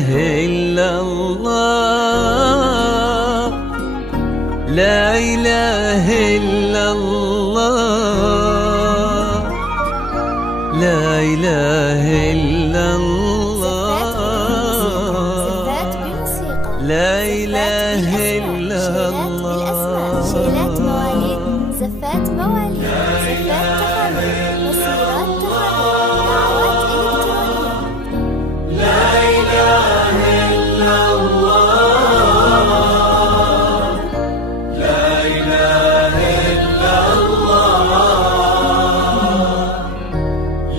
إله إلا الله، لا إله إلا الله، لا إله إلا الله، لا إله إلا الله. شيلات مواليد، زفات مواليد، زفات تخرج، مسيرات تخرج، دعوات إلكترونية. لا إله إلا الله، لا إله إلا الله،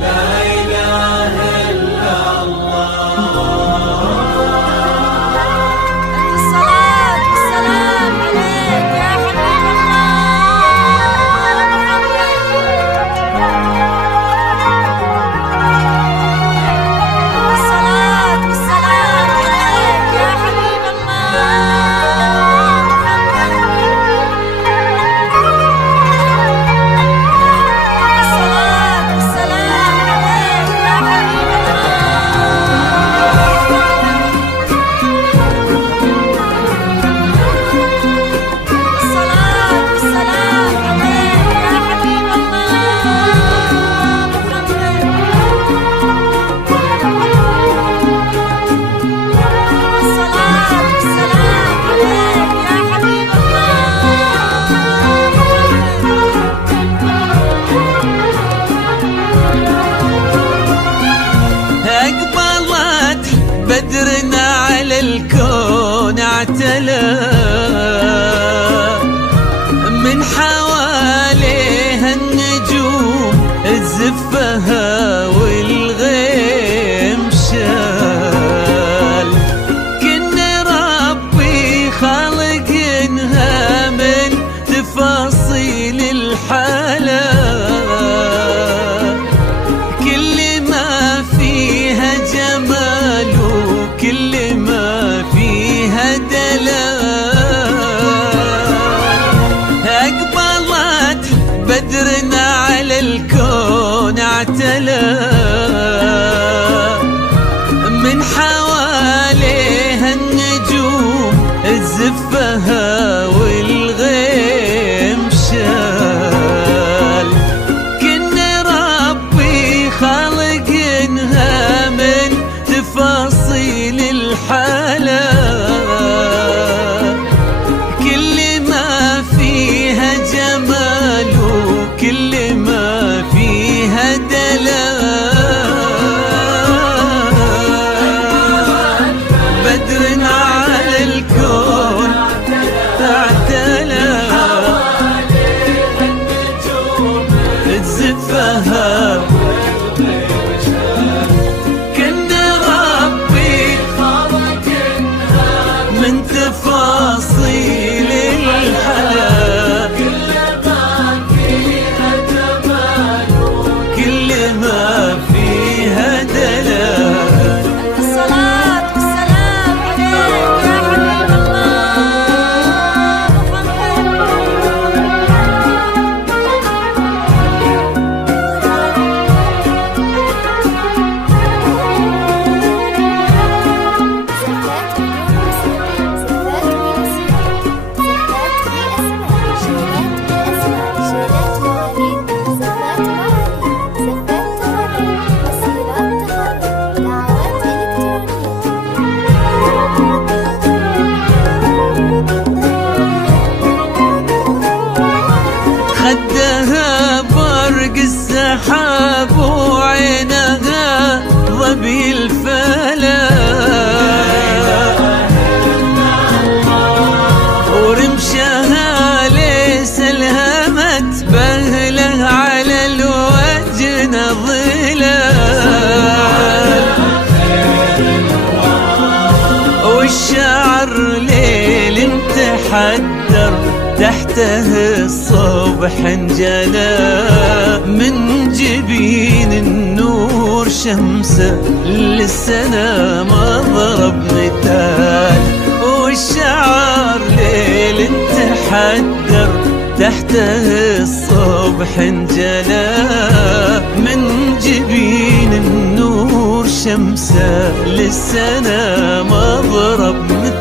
لا إله إلا الله. الصلاة والسلام عليك يا حبيب الصلاة والسلام عليك يا حبيب الصلاة والسلام عليك يا حبيب الصلاة والسلام عليك يا حبيب الصلاة والسلام عليك يا حبيب أقبلت بدرنا على الكون اعتلى، من حواليها النجوم الزفها والغيم شال. كن ربي خالقنها من تفاصيل الحالة، كل ما فيها جمال وكل ما فيها دلال. أقبلت بدرنا على الكون اعتلى، من حواليها النجوم الزفها والغيم شال. كن ربي خالقنها من تفاصيل الحالة، كل ما فيها جمال وكل ما فيها دلال. بدر على الكون اعتلى، تزفها كن ربي من تفاصيل الحياة، كل ما فيها دلال. الصلاة والسلام عليك يا حبيب خدها برق السحاب وعينها ظبي الفلاح، ورمشها ليس الهمت بهله على الوجه ظلال. والشعر ليل تحدر تحته الصبح انجلى، من جبين النور شمسه للسنا ما ضرب مثال. والشعر ليل تحدر تحته الصبح انجلى، من جبين النور شمسه للسنا مضرب مثل